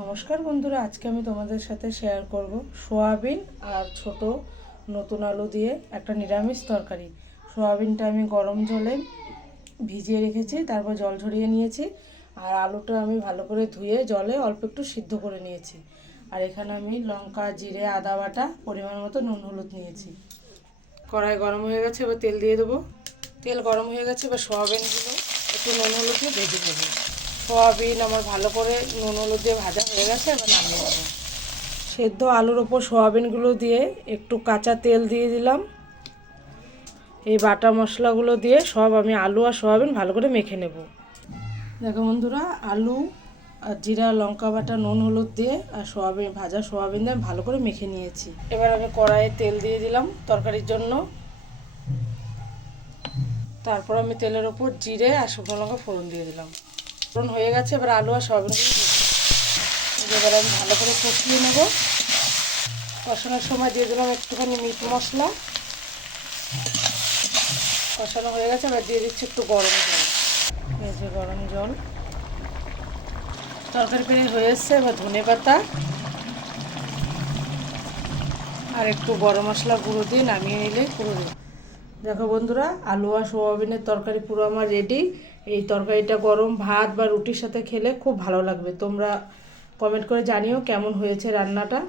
নমস্কার বন্ধুরা, আজকে আমি তোমাদের সাথে শেয়ার করব সোয়াবিন আর ছোট নতুন আলু দিয়ে একটা নিরামিষ তরকারি। সোয়াবিনটা আমি গরম জলে ভিজিয়ে রেখেছি, তারপর জল ঝরিয়ে নিয়েছি। আর আলুটা আমি ভালো করে ধুয়ে জলে অল্প একটু সিদ্ধ করে নিয়েছি। আর এখানে আমি লঙ্কা, জিরে, আদা বাটা, পরিমাণ মতো নুন, হলুদ নিয়েছি। কড়াই গরম হয়ে গেছে, এবার তেল দিয়ে দেবো। তেল গরম হয়ে গেছে, এবার সোয়াবিনগুলো একটু নুন হলুদ দিয়ে ভেজে নেবো। সোয়াবিন আমার ভালো করে নুন হলুদ দিয়ে ভাজা হয়ে গেছে, এবার নামিয়ে দেবো। সেদ্ধ আলুর ওপর সোয়াবিনগুলো দিয়ে একটু কাঁচা তেল দিয়ে দিলাম। এই বাটা মশলাগুলো দিয়ে সব আমি আলু আর সোয়াবিন ভালো করে মেখে নেব। দেখো বন্ধুরা, আলু আর জিরা লঙ্কা বাটা নুন হলুদ দিয়ে আর সোয়াবিন ভাজা সোয়াবিন দিয়ে ভালো করে মেখে নিয়েছি। এবার আমি কড়াইয়ে তেল দিয়ে দিলাম তরকারির জন্য। তারপর আমি তেলের ওপর জিরে আর শুকনো লঙ্কা ফোড়ন দিয়ে দিলাম। ফোড়ন হয়ে গেছে, এবার আলু আর সোয়াবিনগুলো দিয়ে এবার আমি ভালো করে কষিয়ে নেব। কষানোর সময় দিয়ে দিলাম একটুখানি মিট মশলা। কষানো হয়ে গেছে, এবার দিয়ে দিচ্ছি একটু গরম জল। এই যে গরম জল, তরকারি পেরে হয়ে এসছে। এবার ধনে পাতা আর একটু গরম মশলা গুঁড়ো দিয়ে নামিয়ে নিলে পুরো রেডি। দেখো বন্ধুরা, আলু আর সোয়াবিনের তরকারি পুরো আমার রেডি। এই তরকারিটা গরম ভাত বা রুটির সাথে খেলে খুব ভালো লাগবে। তোমরা কমেন্ট করে জানিও কেমন হয়েছে রান্নাটা।